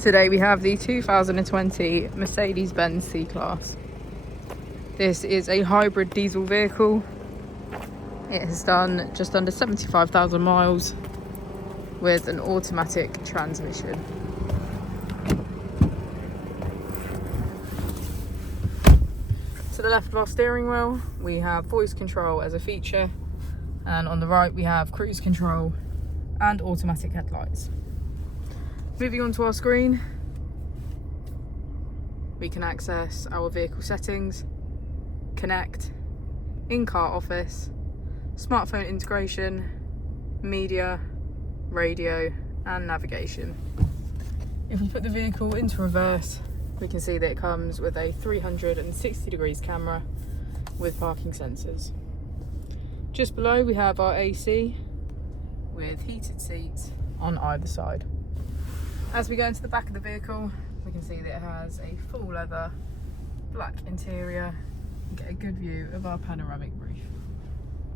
Today we have the 2020 Mercedes-Benz C-Class. This is a hybrid diesel vehicle. It has done just under 75,000 miles with an automatic transmission. To the left of our steering wheel we have voice control as a feature, and on the right we have cruise control and automatic headlights. Moving on to our screen, we can access our vehicle settings, connect, in-car office, smartphone integration, media, radio and navigation. If we put the vehicle into reverse, we can see that it comes with a 360 degrees camera with parking sensors. Just below we have our AC with heated seats on either side. As we go into the back of the vehicle, we can see that it has a full leather black interior and get a good view of our panoramic roof.